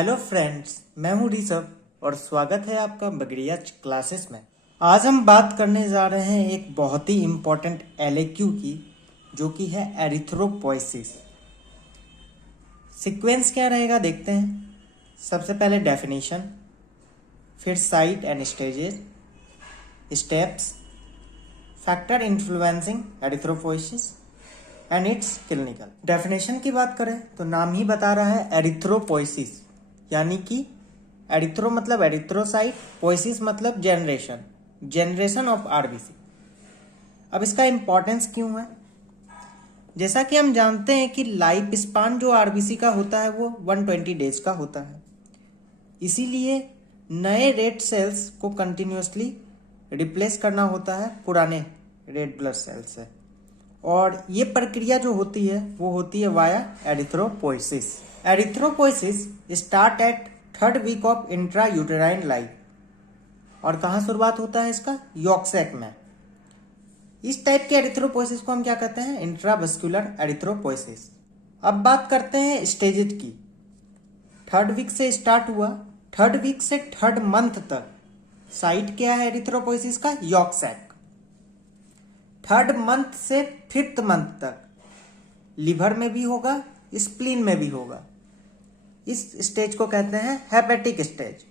Hello friends, मैं हूं ऋषभ और स्वागत है आपका बगड़िया क्लासेस में। आज हम बात करने जा रहे हैं एक बहुत ही इम्पोर्टेंट एलएक्यू की, जो कि है एरिथ्रोपोइसिस। सीक्वेंस क्या रहेगा देखते हैं। सबसे पहले डेफिनेशन, फिर site and stages, steps, factor influencing erythropoiesis and it's clinical. Definition की बात करें तो नाम ही बता रहा है एरिथ्रोपोइसिस, यानी कि एरिथ्रो मतलब एरिथ्रोसाइट, पोइसिस मतलब जनरेशन ऑफ आरबीसी। अब इसका इंपॉर्टेंस क्यों है? जैसा कि हम जानते हैं कि लाइफ स्पान जो आरबीसी का होता है वो 120 डेज का होता है। इसीलिए नए रेड सेल्स को कंटिन्यूसली रिप्लेस करना होता है पुराने रेड ब्लड सेल से, और ये प्रक्रिया जो होती है वो होती है via erythropoiesis. Erythropoiesis start at 3rd week of intra uterine life. और कहाँ शुरुआत होता है इसका? यॉर्क सैक में। इस टाइप के एरिथ्रोपोइसिस को हम क्या कहते हैं? Intravascular erythropoiesis. अब बात करते हैं स्टेजेस की। 3rd वीक से स्टार्ट हुआ, 3rd वीक से 3rd मंथ तक साइट क्या है एरिथ्रोपोइसिस का? York sac. 3rd मंथ से 5th मंथ तक लिवर में भी होगा, स्प्लीन में भी होगा। इस स्टेज को कहते हैं hepatic stage.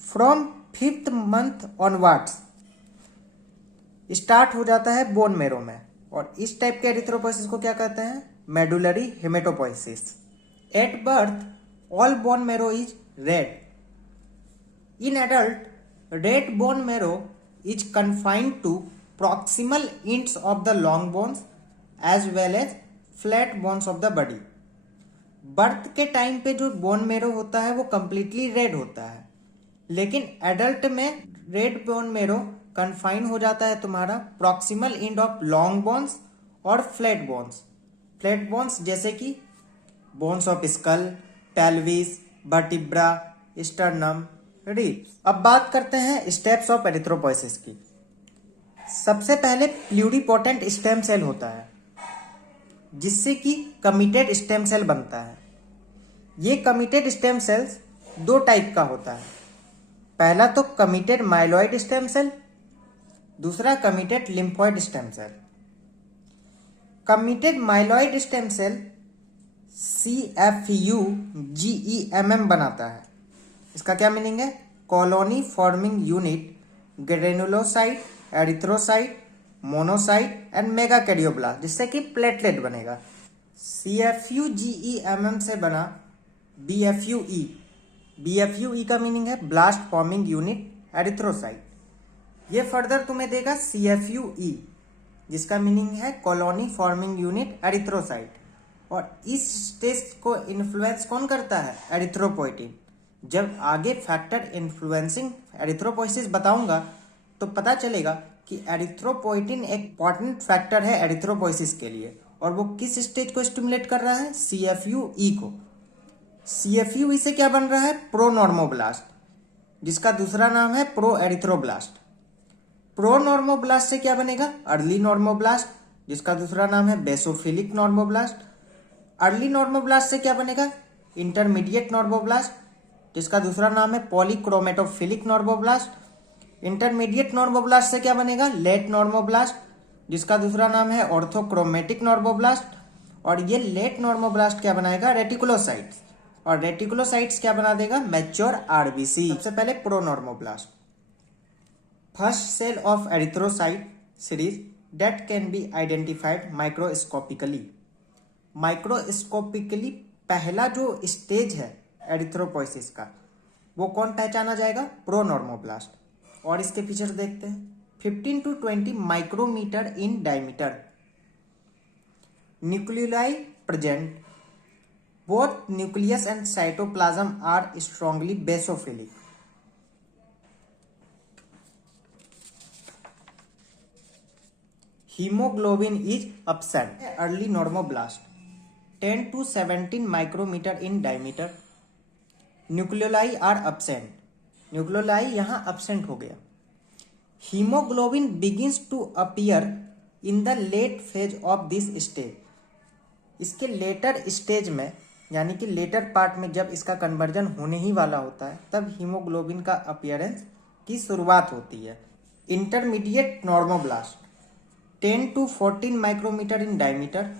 From 5th month onwards start हो जाता है बोन मेरो में, और इस टाइप के एरिथ्रोपोइसिस को क्या कहते हैं? Medullary haematopoiesis. At birth all bone marrow is red. In adult red bone marrow is confined to proximal ends of the long bones as well as flat bones of the body। Birth के time पे जो bone marrow होता है वो completely red होता है, लेकिन adult में रेड बोन मेरो कन्फाइन हो जाता है तुम्हारा proximal end of long bones और फ्लैट बोन्स। फ्लैट बोन्स जैसे कि bones of skull, pelvis, vertebra, sternum, ribs. अब बात करते हैं स्टेप्स ऑफ एरिथ्रोपोइसिस की। सबसे पहले प्लूरिपोटेंट स्टेम सेल होता है, जिससे कि कमिटेड स्टेम सेल बनता है। ये कमिटेड स्टेम सेल्स दो टाइप का होता है। पहला तो कमिटेड माइलॉइड स्टेम सेल, दूसरा committed lymphoid stem cell. Committed myeloid stem cell CFU-GEMM बनाता है। इसका क्या मीनिंग है? Colony forming unit granulocyte, erythrocyte, monocyte and megakaryoblast, जिससे कि प्लेटलेट बनेगा। CFU-GEMM से बना BFUE। BFUE का मीनिंग है ब्लास्ट फॉर्मिंग यूनिट एरिथ्रोसाइट। ये फर्दर तुम्हें देगा CFUE, जिसका मीनिंग है कॉलोनी फॉर्मिंग यूनिट एरिथ्रोसाइट। और इस स्टेज को इन्फ्लुएंस कौन करता है? एरिथ्रोपोइटिन। जब आगे फैक्टर इन्फ्लुएंसिंग एरिथ्रोपोइसिस बताऊंगा तो पता चलेगा कि एरिथ्रोपोइटिन एक इंपॉर्टेंट फैक्टर है एरिथ्रोपोइसिस के लिए, और वो किस स्टेज को स्टिमुलेट कर रहा है? CFUE को। CFUE से क्या बन रहा है? प्रोनॉर्मोब्लास्ट, जिसका दूसरा नाम है प्रो एरिथ्रोब्लास्ट। प्रोनॉर्मोब्लास्ट से क्या बनेगा? अर्ली नॉर्मोब्लास्ट, जिसका दूसरा नाम है बेसोफिलिक नॉर्मोब्लास्ट। अर्ली नॉर्मोब्लास्ट से क्या बनेगा? इंटरमीडिएट नॉर्मोब्लास्ट, जिसका दूसरा नाम है पॉलीक्रोमेटोफिलिक नॉर्मोब्लास्ट। इंटरमीडिएट नॉर्मोब्लास्ट से क्या बनेगा? लेट नॉर्मोब्लास्ट, जिसका दूसरा नाम है ऑर्थोक्रोमेटिक नॉर्मोब्लास्ट। और ये लेट नॉर्मोब्लास्ट क्या बनाएगा? रेटिकुलोसाइट्स, और रेटिकुलोसाइट्स क्या बना देगा? Mature RBC. सबसे पहले pronormoblast, first cell of erythrocyte series that can be identified microscopically. Microscopically पहला जो स्टेज है एरिथ्रोपोइसिस का, वो कौन पहचाना जाएगा? प्रोनॉर्मोब्लास्ट। और इसके फीचर्स देखते हैं। 15 to 20 micrometre in diameter, nuclei present, both nucleus and cytoplasm are strongly basophilic. Haemoglobin is absent. Early normoblast 10 to 17 micrometre in diameter, nucleoli are absent. Nucleoli यहां एब्सेंट हो गया। Haemoglobin begins to appear in the late phase of this stage. इसके later stage में यानी कि letter part में जब इसका कन्वर्जन होने ही वाला होता है तब हीमोग्लोबिन का अपीयरेंस की शुरुआत होती है। Intermediate normoblast 10 to 14 micrometre in diameter,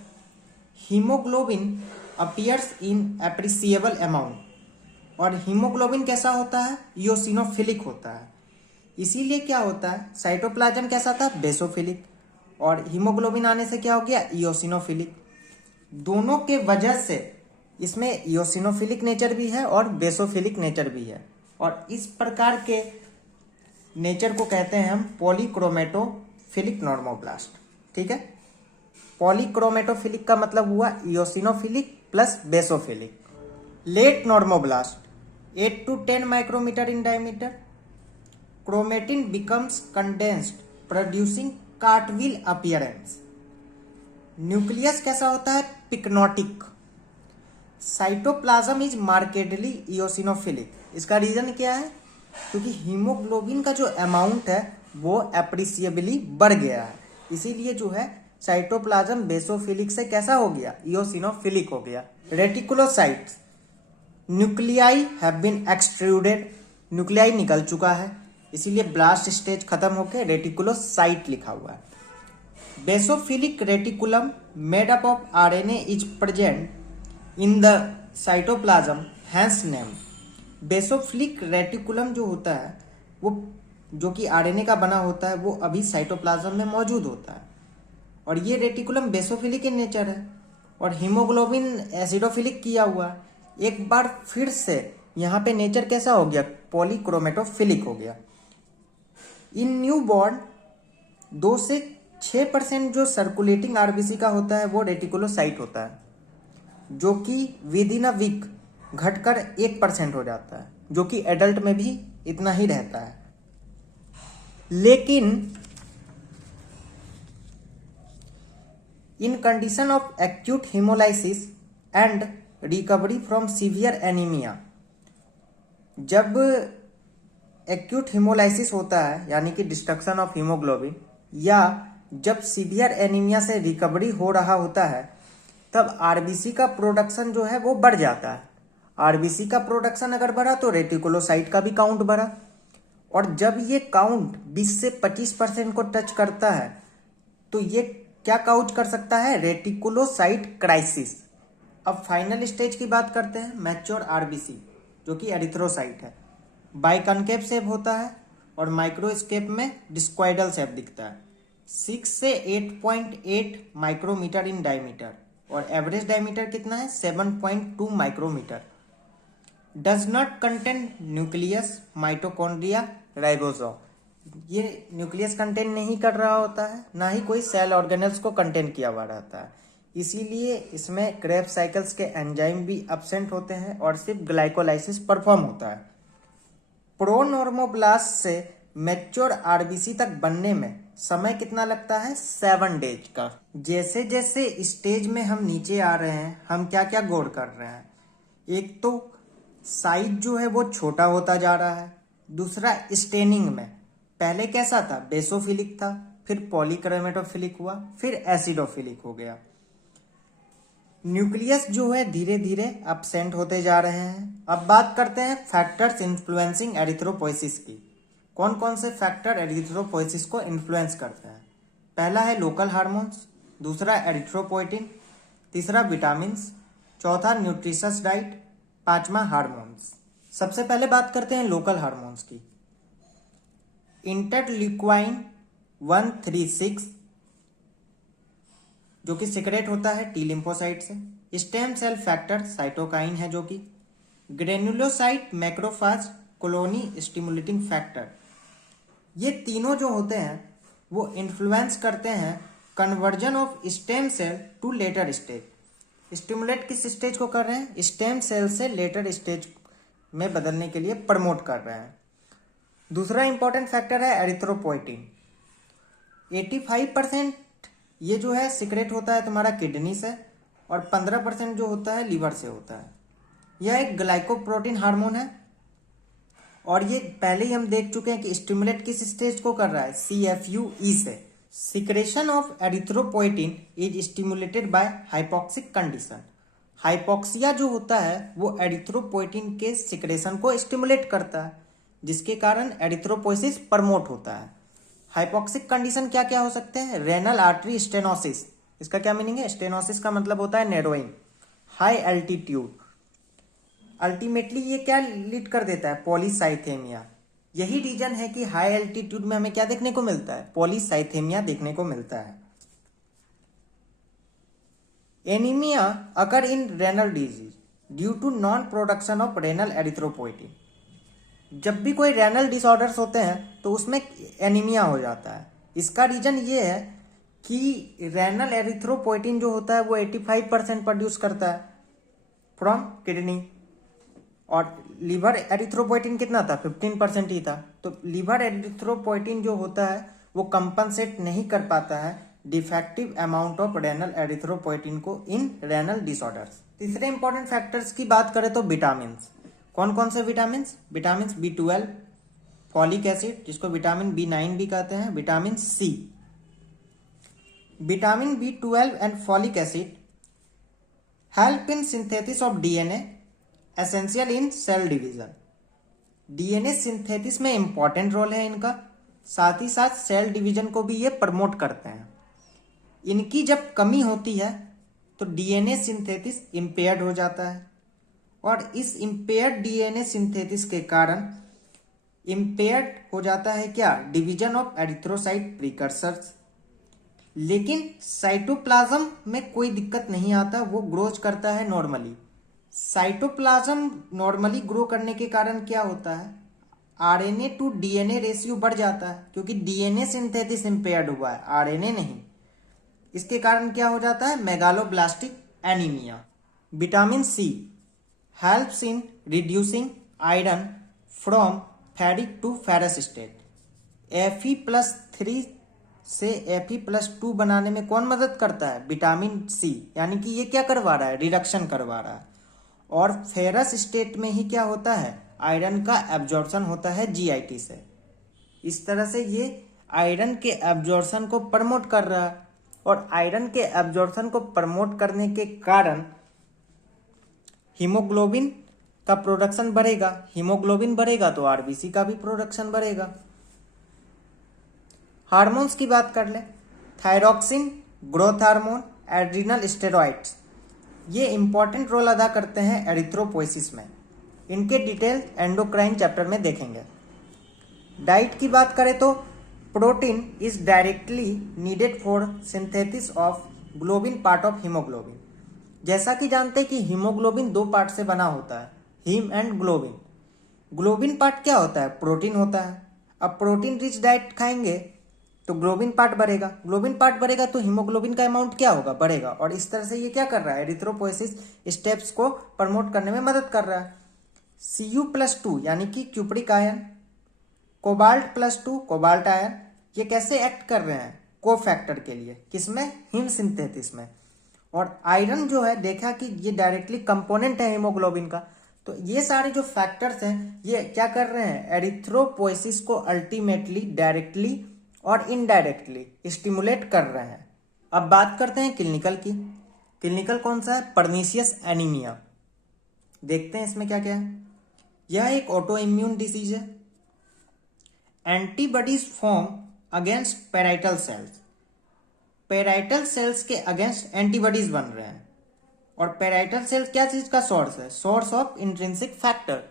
haemoglobin appears in appreciable amount. और हीमोग्लोबिन कैसा होता है? इयोसिनोफिलिक होता है। इसीलिए क्या होता है, साइटोप्लाज्म कैसा था? बेसोफिलिक। और हीमोग्लोबिन आने से क्या हो गया? इयोसिनोफिलिक। दोनों के वजह से इसमें इयोसिनोफिलिक नेचर भी है और बेसोफिलिक नेचर भी है। और इस प्रकार के नेचर को कहते हैं हम पॉलीक्रोमेटोफिलिक नॉर्मोब्लास्ट। ठीक है, पॉलीक्रोमेटोफिलिक का मतलब हुआ eosinophilic plus basophilic. Late normoblast 8 to 10 micrometre in diameter, chromatin becomes condensed producing cartwheel appearance. Nucleus कैसा होता है? Pyknotic. Cytoplasm is markedly eosinophilic. इसका रीजन क्या है? क्योंकि हीमोग्लोबिन का जो अमाउंट है वो एप्रिसिएबली बढ़ गया है, इसीलिए जो है साइटोप्लाज्म बेसोफिलिक से कैसा हो गया? इयोसिनोफिलिक हो गया। Reticulocytes, nuclei have been extruded. Nuclei निकल चुका है, इसीलिए ब्लास्ट स्टेज खत्म होकर रेटिकुलोसाइट लिखा हुआ है। Basophilic reticulum made up of RNA is present in the cytoplasm, hence name. Basophilic reticulum जो होता है वो जो कि आरएनए का बना होता है वो अभी साइटोप्लाज्म में मौजूद होता है। और ये रेटिकुलम बेसोफिलिक in नेचर है और हीमोग्लोबिन एसिडोफिलिक किया हुआ है। एक बार फिर से यहाँ पे नेचर कैसा हो गया? पॉलीक्रोमेटोफिलिक हो गया। इन न्यू बॉर्न 2 से 6% जो सर्कुलेटिंग आरबीसी का होता है वो रेटिकुलोसाइट होता है, जो कि विद इन अ वीक घटकर 1% हो जाता है, जो कि एडल्ट में भी इतना ही रहता है। लेकिन in condition of acute haemolysis and recovery from severe anaemia, जब एक्यूट हीमोलाइसिस होता है यानी कि डिस्ट्रक्शन ऑफ हीमोग्लोबिन, या जब सीवियर एनीमिया से रिकवरी हो रहा होता है, तब आरबीसी का प्रोडक्शन जो है वो बढ़ जाता है। आरबीसी का प्रोडक्शन अगर बढ़ा तो रेटिकुलोसाइट का भी काउंट बढ़ा, और जब ये काउंट 20 से 25% को टच करता है तो ये क्या काउच कर सकता है? Reticulocyte crisis. अब फाइनल स्टेज की बात करते हैं, मैच्योर आरबीसी, जो कि एरिथ्रोसाइट है। बाइकनकेव शेप होता है और माइक्रोस्केप में डिस्क्वाइडल शेप दिखता है। 6 से 8.8 माइक्रोमीटर इन डायमीटर, और एवरेज डायमीटर कितना है? 7.2 micrometre. Does not contain nucleus, mitochondria, ribosome. ये न्यूक्लियस कंटेन नहीं कर रहा होता है, ना ही कोई सेल ऑर्गेनल्स को कंटेन किया हुआ रहता है, इसीलिए इसमें क्रेब्स साइकिल्स के एंजाइम भी एब्सेंट होते हैं और सिर्फ ग्लाइकोलाइसिस परफॉर्म होता है। प्रोनॉर्मोब्लास्ट से मैच्योर आरबीसी तक बनने में समय कितना लगता है? 7 डेज का। जैसे जैसे स्टेज में हम नीचे आ रहे हैं, हम क्या क्या गौर कर रहे हैं? एक तो साइज जो है वो छोटा होता जा रहा है। दूसरा, स्टेनिंग में पहले कैसा था? बेसोफिलिक था, फिर पॉलीक्रोमेटोफिलिक हुआ, फिर एसिडोफिलिक हो गया। न्यूक्लियस जो है धीरे धीरे एब्सेंट होते जा रहे हैं। अब बात करते हैं फैक्टर्स इन्फ्लुएंसिंग एरिथ्रोपोइसिस की। कौन कौन से फैक्टर एरिथ्रोपोइसिस को इन्फ्लुएंस करते हैं? पहला है लोकल हार्मोन्स, दूसरा एरिथ्रोपोइटिन, तीसरा विटामिन्स, चौथा न्यूट्रिशस डाइट, पांचवा हार्मोन्स। सबसे पहले बात करते हैं लोकल हार्मोन्स की। इंटरल्यूकाइन 136 जो कि सिक्रेट होता है टी लिम्फोसाइट से। स्टेम सेल फैक्टर साइटोकाइन है, जो कि granulocyte, macrophage, colony stimulating factor. ये तीनों जो होते हैं वो इन्फ्लुएंस करते हैं conversion of stem cell to later stage. Stimulate किस स्टेज को कर रहे हैं? स्टेम सेल से लेटर स्टेज में बदलने के लिए प्रमोट कर रहे हैं। दूसरा इंपॉर्टेंट फैक्टर है एरिथ्रोपोइटिन। 85% ये जो है सीक्रेट होता है तुम्हारा किडनी से, और 15% जो होता है लीवर से होता है। यह एक ग्लाइकोप्रोटीन हार्मोन है, और ये पहले ही हम देख चुके हैं कि स्टिमुलेट किस स्टेज को कर रहा है? CFUE से। Secretion of erythropoietin is stimulated by hypoxic condition. Hypoxia जो होता है वो एरिथ्रोपोइटिन के सिक्रेशन को स्टिमुलेट करता है, जिसके कारण एरिथ्रोपोइसिस प्रमोट होता है। हाइपॉक्सिक कंडीशन क्या क्या हो सकते हैं? रेनल आर्टरी स्टेनोसिस, इसका क्या मीनिंग है? स्टेनोसिस का मतलब होता है नैरोइंग। हाई एल्टीट्यूड, अल्टीमेटली ये क्या लीड कर देता है? पॉलीसाइथेमिया। यही रीजन है कि हाई एल्टीट्यूड में हमें क्या देखने को मिलता है? पॉलीसाइथेमिया देखने को मिलता है। Anaemia occur in renal disease due to non production of renal erythropoietin. जब भी कोई रेनल डिसऑर्डर्स होते हैं तो उसमें एनीमिया हो जाता है। इसका रीजन ये है कि रेनल एरिथ्रोपोइटिन जो होता है वो 85% प्रोड्यूस करता है फ्रॉम किडनी, और लीवर एरिथ्रोपोइटिन कितना था? 15% ही था। तो लीवर एरिथ्रोपोइटिन जो होता है वो कंपनसेट नहीं कर पाता है defective amount of renal erythropoietin को इन रेनल डिसऑर्डर्स। तीसरे इंपॉर्टेंट फैक्टर्स की बात करें तो विटामिन। कौन कौन से vitamin? Vitamin B12, folic acid जिसको विटामिन B9 भी कहते हैं, vitamin C। Vitamin B12 and folic acid help in synthesis of DNA, essential in cell division. DNA synthesis में इंपॉर्टेंट रोल है इनका, साथ ही साथ सेल डिवीजन को भी ये प्रमोट करते हैं। इनकी जब कमी होती है तो DNA सिंथेसिस इम्पेयर्ड हो जाता है, और इस इम्पेयर्ड DNA सिंथेसिस के कारण इम्पेयर्ड हो जाता है क्या? Division of erythrocyte precursors. लेकिन साइटोप्लाज्म में कोई दिक्कत नहीं आता, वो ग्रोथ करता है नॉर्मली। साइटोप्लाज्म नॉर्मली ग्रो करने के कारण क्या होता है? RNA टू DNA रेशियो बढ़ जाता है, क्योंकि DNA सिंथेसिस इम्पेयर्ड हुआ है, RNA नहीं। इसके कारण क्या हो जाता है? Megaloblastic anaemia. Vitamin C helps in reducing iron from ferric to ferrous state. Fe+3 से Fe+2 बनाने में कौन मदद करता है? Vitamin C। यानी कि ये क्या करवा रहा है? रिडक्शन करवा रहा है। और फेरस स्टेट में ही क्या होता है? आयरन का एब्जॉर्प्शन होता है GIT से। इस तरह से ये आयरन के एब्जॉर्प्शन को प्रमोट कर रहा है, और आयरन के एब्जॉर्प्शन को प्रमोट करने के कारण हीमोग्लोबिन का प्रोडक्शन बढ़ेगा। हीमोग्लोबिन बढ़ेगा तो RBC का भी प्रोडक्शन बढ़ेगा। हार्मोन्स की बात कर ले, thyroxine, growth hormone, adrenal steroids, ये इंपॉर्टेंट रोल अदा करते हैं एरिथ्रोपोइसिस में। इनके डिटेल एंडोक्राइन चैप्टर में देखेंगे। डाइट की बात करें तो protein is directly needed for synthesis of globin part of haemoglobin. जैसा कि जानते हैं कि हीमोग्लोबिन 2 पार्ट से बना होता है, haem and globin. Globin part क्या होता है? प्रोटीन होता है। अब प्रोटीन रिच डाइट खाएंगे तो ग्लोबिन पार्ट बढ़ेगा, ग्लोबिन पार्ट बढ़ेगा तो हीमोग्लोबिन का अमाउंट क्या होगा? बढ़ेगा। और इस तरह से ये क्या कर रहा है? एरिथ्रोपोइसिस स्टेप्स को प्रमोट करने में मदद कर रहा है। Cu+2 यानी कि क्यूप्रिक आयन, कोबाल्ट+2 कोबाल्ट आयन, ये कैसे एक्ट कर रहे हैं? कोफैक्टर के लिए। किसमें? हीम सिंथेसिस में। और आयरन जो है देखा कि ये डायरेक्टली कंपोनेंट है हीमोग्लोबिन का। तो ये सारे जो फैक्टर्स हैं ये क्या कर रहे हैं? एरिथ्रोपोइसिस को अल्टीमेटली डायरेक्टली और इनडायरेक्टली स्टिमुलेट कर रहे हैं। अब बात करते हैं क्लिनिकल की। क्लिनिकल कौन सा है? Pernicious anaemia. देखते हैं इसमें क्या क्या है। यह एक ऑटो इम्यून डिसीज है। Antibodies form against parietal cells. Parietal cells के अगेंस्ट एंटीबॉडीज बन रहे हैं। और पेराइटल सेल्स क्या चीज का सोर्स है? Source of intrinsic factor.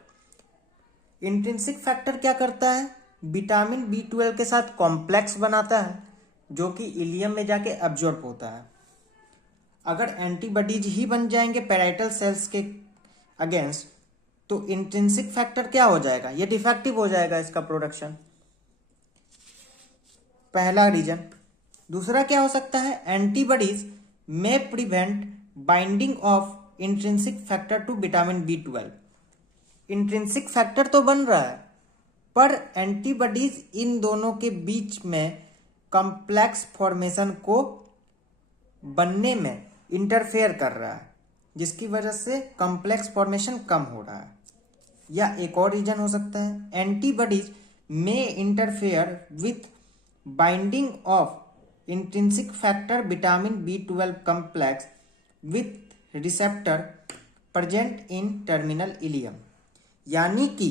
Intrinsic factor क्या करता है? विटामिन B12 के साथ कॉम्प्लेक्स बनाता है, जो कि इलियम में जाके एब्जॉर्ब होता है। अगर एंटीबॉडीज ही बन जाएंगे पेराइटल सेल्स के अगेंस्ट तो इंट्रिंसिक फैक्टर क्या हो जाएगा? ये डिफेक्टिव हो जाएगा इसका प्रोडक्शन। पहला रीजन। दूसरा क्या हो सकता है? एंटीबॉडीज में prevent binding of intrinsic factor to vitamin B12। Intrinsic factor तो बन रहा है पर एंटीबॉडीज इन दोनों के बीच में कॉम्प्लेक्स फॉर्मेशन को बनने में इंटरफेयर कर रहा है, जिसकी वजह से कॉम्प्लेक्स फॉर्मेशन कम हो रहा है। या एक और रीजन हो सकता है, एंटीबॉडीज में interfere with binding of intrinsic factor vitamin B12 complex with receptor present in terminal ileum. यानी कि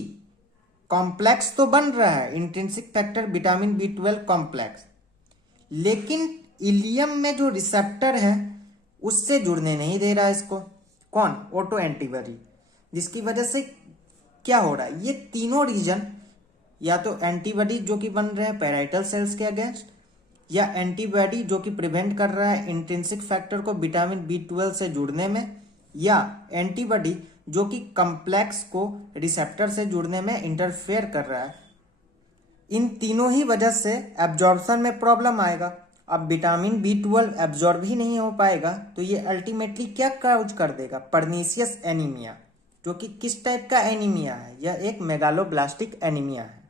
कॉम्प्लेक्स तो बन रहा है intrinsic factor vitamin B12 complex, लेकिन इलियम में जो रिसेप्टर है उससे जुड़ने नहीं दे रहा है इसको। कौन? Auto antibody. जिसकी वजह से क्या हो रहा है, ये तीनों रीजन या तो एंटीबॉडी जो कि बन रहे हैं पैराइटल सेल्स के अगेंस्ट, या एंटीबॉडी जो कि प्रिवेंट कर रहा है इंट्रिंसिक फैक्टर को विटामिन B12 से जुड़ने में, या एंटीबॉडी जो कि कॉम्प्लेक्स को रिसेप्टर से जुड़ने में इंटरफेयर कर रहा है। इन तीनों ही वजह से एब्जॉर्प्शन में प्रॉब्लम आएगा। अब विटामिन B12 एब्जॉर्ब ही नहीं हो पाएगा तो ये अल्टीमेटली क्या काउज कर देगा? पर्नीशियस एनीमिया, जो कि किस टाइप का एनीमिया है? यह एक मेगालोब्लास्टिक एनीमिया है।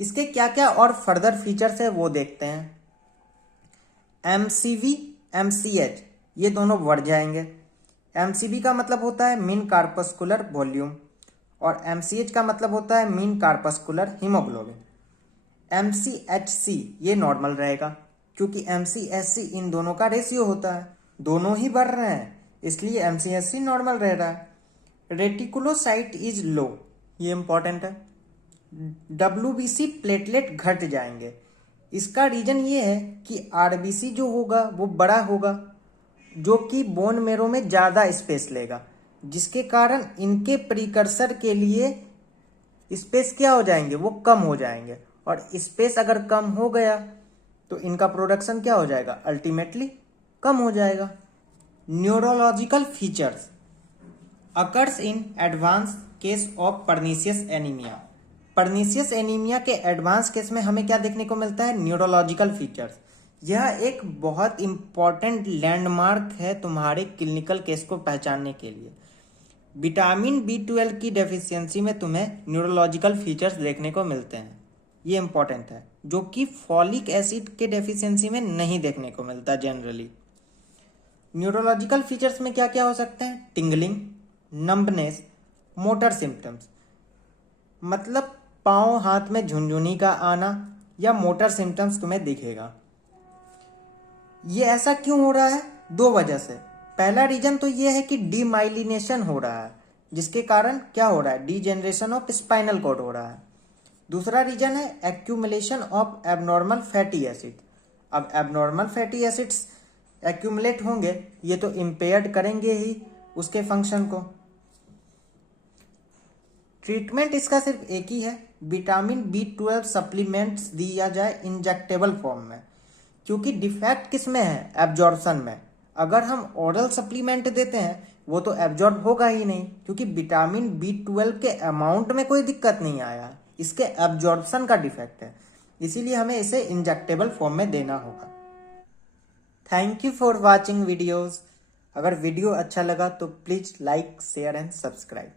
इसके क्या क्या और फर्दर फीचर्स है वो देखते हैं। MCV, MCH ये दोनों बढ़ जाएंगे। MCV का मतलब होता है मीन कार्पस्कुलर वॉल्यूम और MCH का मतलब होता है मीन कार्पस्कुलर हीमोग्लोबिन। MCHC ये नॉर्मल रहेगा क्योंकि MCHC इन दोनों का रेशियो होता है, दोनों ही बढ़ रहे हैं इसलिए MCHC नॉर्मल रह रहा है। रेटिकुलोसाइट इज लो, ये इंपॉर्टेंट है। WBC प्लेटलेट घट जाएंगे। इसका रीजन ये है कि RBC जो होगा वो बड़ा होगा, जो कि बोन मेरो में ज़्यादा स्पेस लेगा, जिसके कारण इनके प्रीकर्सर के लिए स्पेस क्या हो जाएंगे? वो कम हो जाएंगे। और स्पेस अगर कम हो गया तो इनका प्रोडक्शन क्या हो जाएगा? अल्टीमेटली कम हो जाएगा। Neurological features occurs in advance case of pernicious anaemia. Pernicious anaemia के एडवांस केस में हमें क्या देखने को मिलता है? Neurological features. यह एक बहुत इंपॉर्टेंट लैंडमार्क है तुम्हारे क्लिनिकल केस को पहचानने के लिए। विटामिन B12 की डेफिशिएंसी में तुम्हें न्यूरोलॉजिकल फीचर्स देखने को मिलते हैं, ये इंपॉर्टेंट है, जो कि फॉलिक एसिड के डेफिशिएंसी में नहीं देखने को मिलता जनरली। न्यूरोलॉजिकल फीचर्स में क्या क्या हो सकते हैं? टिंगलिंग, नंबनेस, मोटर सिम्टम्स, मतलब पाँव हाथ में झुनझुनी का आना या मोटर सिम्टम्स तुम्हें दिखेगा। ये ऐसा क्यों हो रहा है? दो वजह से। पहला रीजन तो ये है कि डीमाइलिनेशन हो रहा है, जिसके कारण क्या हो रहा है? डीजेनरेशन ऑफ स्पाइनल कॉर्ड हो रहा है। दूसरा रीजन है accumulation of abnormal fatty acid. अब एबनॉर्मल फैटी एसिड्स एक्यूमुलेट होंगे, ये तो इम्पेयर्ड करेंगे ही उसके फंक्शन को। ट्रीटमेंट इसका सिर्फ एक ही है, विटामिन B12 सप्लीमेंट्स दिया जाए इंजेक्टेबल फॉर्म में, क्योंकि डिफेक्ट किस में है? एब्जॉर्प्शन में। अगर हम ओरल सप्लीमेंट देते हैं वो तो एब्जॉर्ब होगा ही नहीं, क्योंकि विटामिन B12 के अमाउंट में कोई दिक्कत नहीं आया, इसके एब्जॉर्प्शन का डिफेक्ट है, इसीलिए हमें इसे इंजेक्टेबल फॉर्म में देना होगा। Thank you for watching videos. अगर वीडियो अच्छा लगा तो please like, share and subscribe.